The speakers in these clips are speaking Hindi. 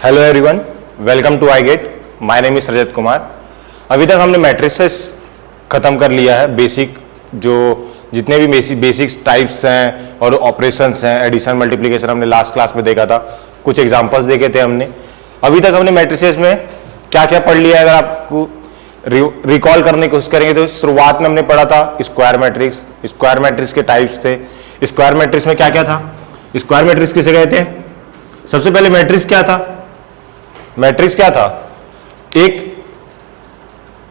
Hello everyone, welcome to I gate. My name is Rajat Kumar. अभी तक हमने मैट्रिसेस खत्म कर लिया है। बेसिक जो जितने भी बेसिक्स टाइप्स हैं और ऑपरेशंस हैं, एडिशन मल्टीप्लिकेशन हमने लास्ट क्लास में देखा था। कुछ एग्जांपल्स देखे थे हमने। अभी तक हमने मैट्रिसेस में क्या क्या पढ़ लिया है, अगर आपको रिकॉल करने की कोशिश करेंगे तो शुरुआत में हमने पढ़ा था स्क्वायर मैट्रिक्स। स्क्वायर मैट्रिक्स के टाइप्स थे। स्क्वायर मैट्रिक्स में क्या क्या था, स्क्वायर मैट्रिक्स किसे कहते हैं। सबसे पहले मैट्रिक्स क्या था, मैट्रिक्स क्या था, एक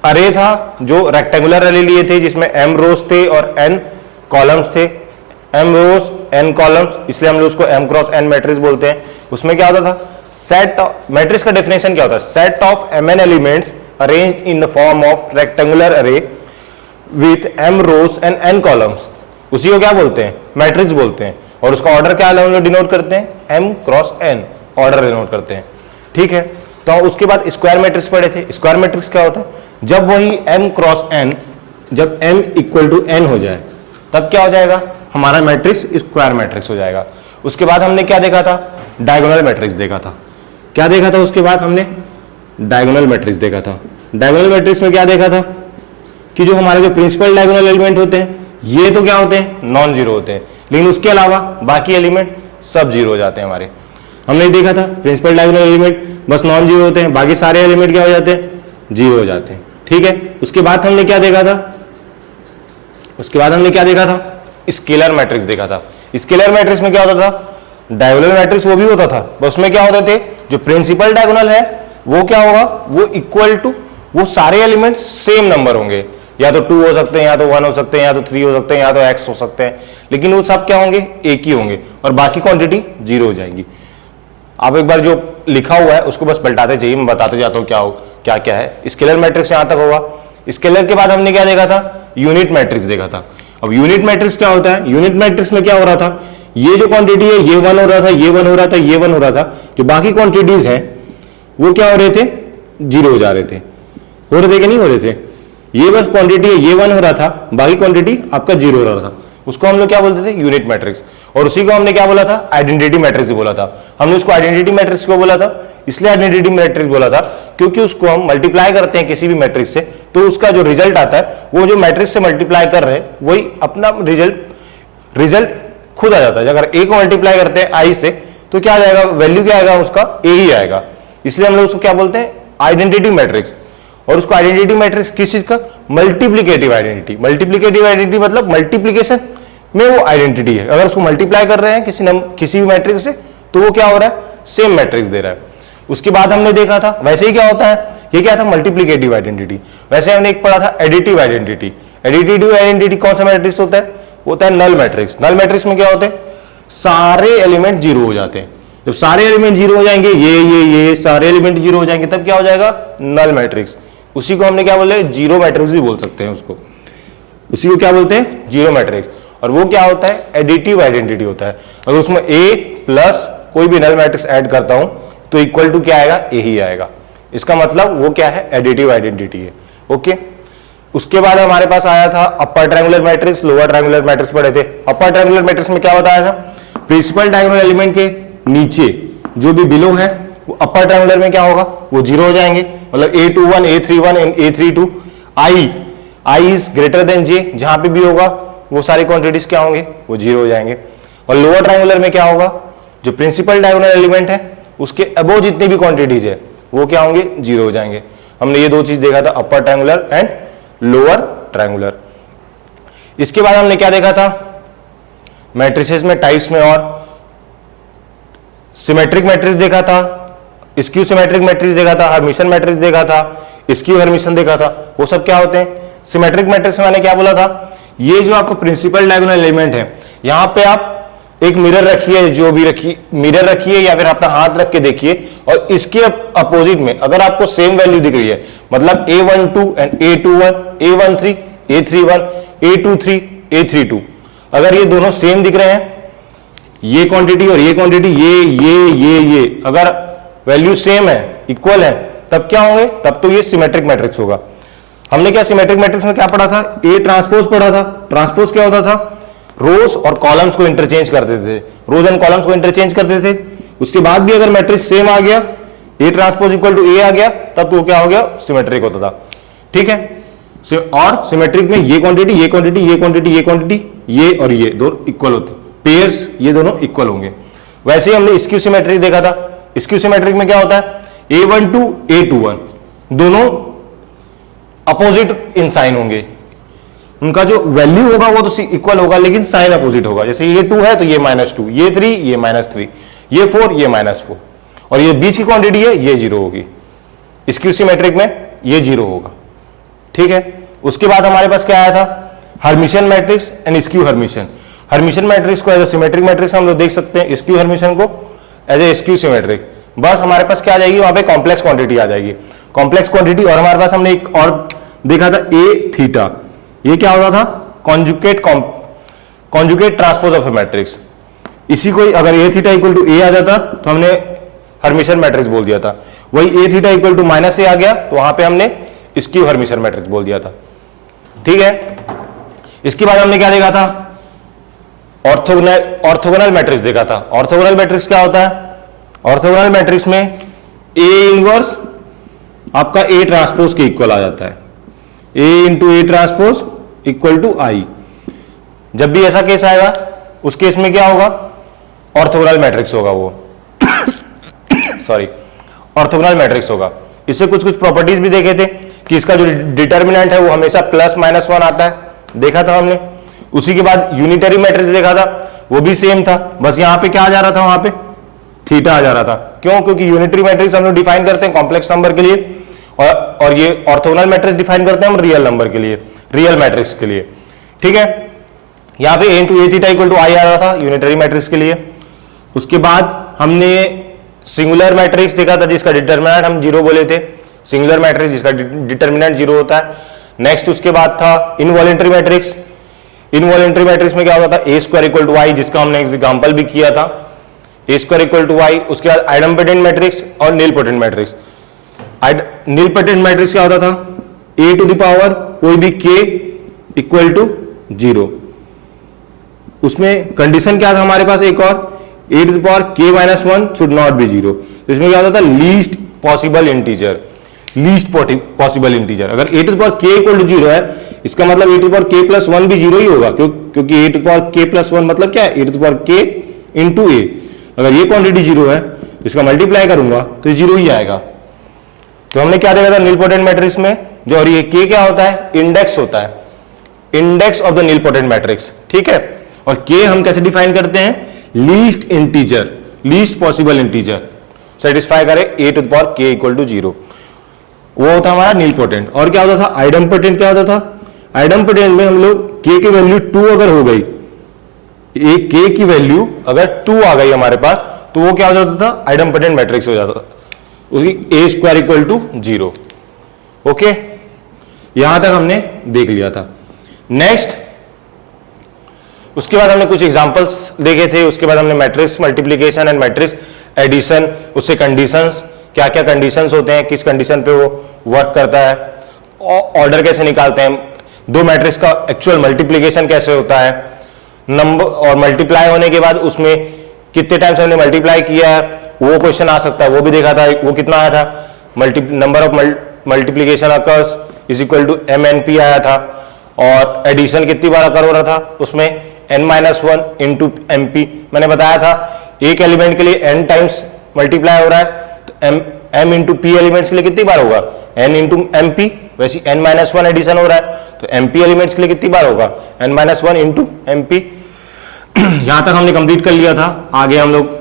अरे था जो रेक्टेंगुलर अरे लिए थे, जिसमें m रोज थे और n कॉलम्स थे। m रोज n कॉलम्स, इसलिए हम लोग उसको m क्रॉस n मैट्रिक्स बोलते हैं। उसमें क्या होता था, सेट मैट्रिक्स का डेफिनेशन क्या होता है, set of mn elements arranged in the form of rectangular array with m rows and n columns. उसी को क्या बोलते हैं, मैट्रिक्स बोलते हैं। और उसका ऑर्डर क्या हम लोग डिनोट करते हैं, m cross n order denote करते हैं। ठीक है, तो उसके बाद स्क्वायर मैट्रिक्स पढ़े थे। स्क्वायर मैट्रिक्स क्या होता है, जब वही m क्रॉस n, जब m इक्वल टू n हो जाए तब क्या हो जाएगा, हमारा मैट्रिक्स स्क्वायर मैट्रिक्स हो जाएगा। उसके बाद हमने क्या देखा था, डायगोनल मैट्रिक्स देखा था। क्या देखा था, उसके बाद हमने डायगोनल मैट्रिक्स देखा था। डायगोनल मैट्रिक्स में क्या देखा था कि जो हमारे जो प्रिंसिपल डायगोनल एलिमेंट होते हैं ये तो क्या होते हैं, नॉन जीरो होते हैं, लेकिन उसके अलावा बाकी एलिमेंट सब जीरो हो जाते हैं हमारे। हमने देखा था प्रिंसिपल डायगोनल एलिमेंट बस नॉन जीरो होते हैं, बाकी सारे एलिमेंट क्या हो जाते हैं, जीरो हो जाते हैं। ठीक है, उसके बाद हमने क्या देखा था, उसके बाद हमने क्या देखा था, स्केलर मैट्रिक्स देखा था। स्केलर मैट्रिक्स में क्या होता था, डायगोनल मैट्रिक्स वो भी होता था, बस उसमें क्या होते थे, जो प्रिंसिपल डायगोनल है वो क्या होगा, वो इक्वल टू वो सारे एलिमेंट सेम नंबर होंगे, या तो 2 हो सकते हैं, या तो 1 हो सकते हैं, या तो 3 हो सकते हैं, या तो x हो सकते हैं, लेकिन वो सब क्या होंगे, एक ही होंगे और बाकी क्वांटिटी जीरो हो जाएंगी। आप एक बार जो लिखा हुआ है उसको बस पलटाते जाइए, मैं बताते जाता हूं क्या क्या है। स्केलर मैट्रिक्स यहां तक होगा। स्केलर के बाद हमने क्या देखा था, यूनिट मैट्रिक्स देखा था। अब यूनिट मैट्रिक्स क्या होता है, यूनिट मैट्रिक्स में क्या हो रहा था, ये जो क्वांटिटी है ये 1 हो रहा था, ये 1 हो रहा था, ये 1 हो रहा था, जो बाकी क्वांटिटीज हैं वो क्या हो रहे थे, जीरो हो जा रहे थे। हो रहे थे कि नहीं हो रहे थे, ये बस क्वांटिटी है ये 1 हो रहा था, बाकी क्वांटिटी आपका जीरो हो रहा था, उसको हम लोग क्या बोलते थे, यूनिट मैट्रिक्स। और उसी को हमने क्या बोला था, आइडेंटिटी मैट्रिक्स बोला था। हमने उसको आइडेंटिटी मैट्रिक्स को बोला था, इसलिए आइडेंटिटी मैट्रिक्स बोला था क्योंकि उसको हम मल्टीप्लाई करते हैं किसी भी मैट्रिक्स से, तो उसका जो रिजल्ट आता है वो जो मैट्रिक्स से मल्टीप्लाई कर रहे हैं वही अपना रिजल्ट खुद आ जाता है। अगर ए को मल्टीप्लाई करते हैं आई से तो क्या आ जाएगा, वैल्यू क्या आएगा, उसका ए ही आएगा। इसलिए हम लोग उसको क्या बोलते हैं, आइडेंटिटी मैट्रिक्स। और उसको आइडेंटिटी मैट्रिक्स किस चीज का, मल्टीप्लिकेटिव आइडेंटिटी। मल्टीप्लिकेटिव आइडेंटिटी मतलब मल्टीप्लिकेशन में वो आइडेंटिटी है। अगर उसको मल्टीप्लाई कर रहे हैं किसी भी मैट्रिक्स से तो वो क्या हो रहा है, सेम मैट्रिक्स दे रहा है। उसके बाद हमने देखा था वैसे ही क्या होता है, ये क्या था, मल्टीप्लिकेटिव आइडेंटिटी। वैसे हमने एक पढ़ा था एडिटिव आइडेंटिटी। एडिटिव आइडेंटिटी कौन सा मैट्रिक्स होता है नल मैट्रिक्स। नल मैट्रिक्स में क्या होते हैं, सारे एलिमेंट जीरो हो जाते हैं। जब सारे एलिमेंट जीरो हो जाएंगे, ये सारे एलिमेंट जीरो हो जाएंगे, तब क्या हो जाएगा, नल मैट्रिक्स। उसी को हमने क्या बोले, जीरो मैट्रिक्स भी बोल सकते हैं उसको, उसी को क्या बोलते हैं, जीरो मैट्रिक्स। और वो क्या होता है, एडिटिव आइडेंटिटी होता है। अगर उसमें a प्लस कोई भी नल मैट्रिक्स ऐड करता हूं तो इक्वल टू क्या आएगा, a ही आएगा। इसका मतलब वो क्या है, एडिटिव आइडेंटिटी है। ओके, उसके बाद हमारे पास आया था upper triangular matrix, lower triangular matrix पढ़े थे। अपर ट्रायंगुलर मैट्रिक्स में क्या बताया था, प्रिंसिपल डायगोनल एलिमेंट के नीचे जो भी बिलो है वो अपर ट्रायंगुलर में क्या होगा, वो जीरो हो जाएंगे। मतलब a21 a31 and a32 i is greater than j, जहां पे भी होगा वो सारी क्वांटिटीज क्या होंगे, वो जीरो हो जाएंगे। और लोअर ट्रायंगुलर में क्या होगा, जो प्रिंसिपल डायगोनल एलिमेंट है उसके अबोव जितनी भी क्वांटिटीज है वो क्या होंगे, जीरो हो जाएंगे। हमने ये दो चीज देखा था, upper triangular and lower triangular. इसके बाद हमने क्या देखा था, मैट्रिसेस में टाइप्स में और सिमेट्रिक मैट्रिक्स देखा था, स्क्यू सिमेट्रिक मैट्रिक्स देखा था, हर्मिशन मैट्रिक्स देखा था, स्क्यू हर्मिशन देखा था। वो सब क्या होते हैं, सिमेट्रिक मैट्रिक्स में मैंने क्या बोला था, ये जो आपको प्रिंसिपल डायगोनल एलिमेंट है यहां पे आप एक मिरर रखिए, जो भी रखिए मिरर रखिए या फिर अपना हाथ रख के देखिए, और इसके अपोजिट में अगर आपको सेम वैल्यू दिख रही है, मतलब a12 and a21, a13 a31 a23 a32, अगर ये दोनों सेम दिख रहे हैं, ये क्वांटिटी और ये क्वांटिटी, ये अगर वैल्यू सेम है, इक्वल है, तब क्या होंगे, तब तो ये सिमेट्रिक मैट्रिक्स होगा। हमने क्या सिमेट्रिक मैट्रिक्स में क्या पढ़ा था, ए ट्रांसपोज पढ़ा था। ट्रांसपोज क्या होता था, रोज और कॉलम्स को इंटरचेंज करते थे, रोज एंड कॉलम्स को इंटरचेंज करते थे। उसके बाद भी अगर मैट्रिक्स सेम आ गया ए ट्रांसपोज इक्वल टू ए आ गया तब तो क्या हो गया, सिमेट्रिक होता था। ठीक है, और सिमेट्रिक में ये क्वांटिटी ये क्वांटिटी ये क्वांटिटी ये क्वांटिटी ये और ये दोनों इक्वल होते, पेयर्स ये दोनों इक्वल होंगे। वैसे ही हमने स्क्यू सिमेट्रिक देखा था। स्क्यू सिमेट्रिक में क्या होता है, A12 A21 दोनों अपोजिट इन साइन होंगे, उनका जो वैल्यू होगा वो तो इक्वल होगा लेकिन साइन अपोजिट होगा। जैसे ये 2 है तो ये -2, ये 3 ये -3, ये 4 ये -4, और ये बीच की क्वांटिटी है ये 0 होगी। स्क्यू सिमेट्रिक में ये 0 होगा। ठीक है, उसके बाद हमारे पास क्या आया था, Hermitian matrix and skew Hermitian. Hermitian matrix को एज ए सिमेट्रिक मैट्रिक्स हम लोग देख सकते हैं, स्क्यू हर्मिशन को एज ए स्क्यू सिमेट्रिक। बस हमारे पास क्या आ जाएगी, वहां पे कॉम्प्लेक्स क्वांटिटी आ जाएगी, कॉम्प्लेक्स क्वांटिटी। और हमारे पास हमने एक और देखा था ए थीटा, ये क्या होता था, conjugate transpose of A matrix. इसी को अगर ए थीटा इक्वल टू ए आ जाता तो हमने हर्मिशन मैट्रिक्स बोल दिया था। वही ए थीटा इक्वल टू -a आ गया तो वहां पे हमने स्क्यू हर्मिशन मैट्रिक्स बोल दिया था। ठीक है, इसके बाद हमने क्या देखा था, ऑर्थोगोनल मैट्रिक्स देखा था। ऑर्थोगोनल मैट्रिक्स क्या होता है, ऑर्थोगोनल मैट्रिक्स में ए इनवर्स आपका ए ट्रांसपोज के इक्वल आ जाता है, A into A transpose equal to I. जब भी ऐसा केस आएगा उस केस में क्या होगा, ऑर्थोगोनल मैट्रिक्स होगा वो सॉरी ऑर्थोगोनल मैट्रिक्स होगा। इससे कुछ कुछ प्रॉपर्टीज भी देखे थे कि इसका जो डिटर्मिनेंट है वो हमेशा +-1 आता है, देखा था हमने। उसी के बाद यूनिटरी मैट्रिक्स देखा था, वो भी सेम था, बस यहां पे क्या आ जा रहा था, वहां पे थीटा आ जा रहा था। क्यों, क्योंकि यूनिटरी मैट्रिक्स हम लोग डिफाइन करते हैं कॉम्प्लेक्स नंबर के लिए, और ये ऑर्थोगोनल मैट्रिक्स डिफाइन करते हैं हम रियल नंबर के लिए, रियल मैट्रिक्स के लिए। ठीक है, यहां पे a into A theta equal to I आ रहा था यूनिटरी मैट्रिक्स के लिए। उसके बाद हमने सिंगुलर मैट्रिक्स देखा था जिसका डिटर्मिनेंट हम 0 बोले थे, सिंगुलर मैट्रिक्स जिसका डिटर्मिनेंट 0 होता है। नेक्स्ट उसके बाद था इनवॉलेंटरी मैट्रिक्स। इनवॉलेंटरी मैट्रिक्स में क्या होता था, a square equal to y, जिसका हमने एग्जांपल भी किया था, a square equal to y। उसके बाद आइडेम्पोटेंट मैट्रिक्स और नीलपोटेंट मैट्रिक्स। नीलपोटेंट मैट्रिक्स क्या होता था, a टू द पावर कोई भी k इक्वल टू 0। उसमें कंडीशन क्या था हमारे पास एक और, a to the power k-1 should not be 0। तो इसमें क्या होता था, least possible integer, least possible integer. अगर a to the power k equal to 0 है, इसका मतलब a to the power k+1 भी 0 ही होगा, क्योंकि a to the power k+1 मतलब क्या है, a to the power k into a। अगर ये क्वांटिटी 0 है, इसका मल्टीप्लाई करूंगा तो 0 ही आएगा। तो हमने क्या देखा था नीलपोटेंट मैट्रिक्स में, जो, और ये k क्या होता है, इंडेक्स होता है, index of the nilpotent matrix. ठीक है, और k हम कैसे डिफाइन करते हैं, least integer, least possible integer satisfy करे a to the power k equal to 0, वो होता हमारा नीलपोटेंट। और क्या होता था, आइडेम्पोटेंट। क्या होता था, आइडेम्पोटेंट में हम लोग k की वैल्यू 2 अगर हो गई, एक k की वैल्यू अगर 2 आ गई हमारे पास, तो वो क्या हो जाता था, आइडेम्पोटेंट मैट्रिक्स हो जाता था, उसकी a square equal to 0। Okay, यहां तक हमने देख लिया था। नेक्स्ट उसके बाद हमने कुछ एग्जांपल्स देखे थे। उसके बाद हमने matrix multiplication and matrix addition, उससे कंडीशंस, क्या क्या कंडीशंस होते हैं, किस कंडीशन पे वो वर्क करता है, ऑर्डर कैसे निकालते हैं, दो मैट्रिक्स का एक्चुअल मल्टीप्लिकेशन कैसे होता है, नंबर, और मल्टीप्लाई होने के बाद उसमें कितने टाइम्स हमने मल्टीप्लाई किया है, वो क्वेश्चन आ सकता है, वो भी देखा था। वो कितना आया था, number of multiplication occurs is equal to MNP आया था। और एडिशन कितनी बार अकर हो रहा था, उसमें n-1 इंटू MP। मैंने बताया था एक एलिमेंट के लिए n टाइम्स मल्टीप्लाई हो रहा है, तो m इंटू p एलिमेंट्स के लिए कितनी बार होगा, n इंटू MP। वैसे n-1 एडिशन हो रहा है तो MP एलिमेंट्स के लिए कितनी बार होगा, n-1 इंटू MP। यहां तक हमने कंप्लीट कर लिया था। आगे हम लोग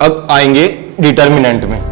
अब आएंगे डिटर्मिनेंट में।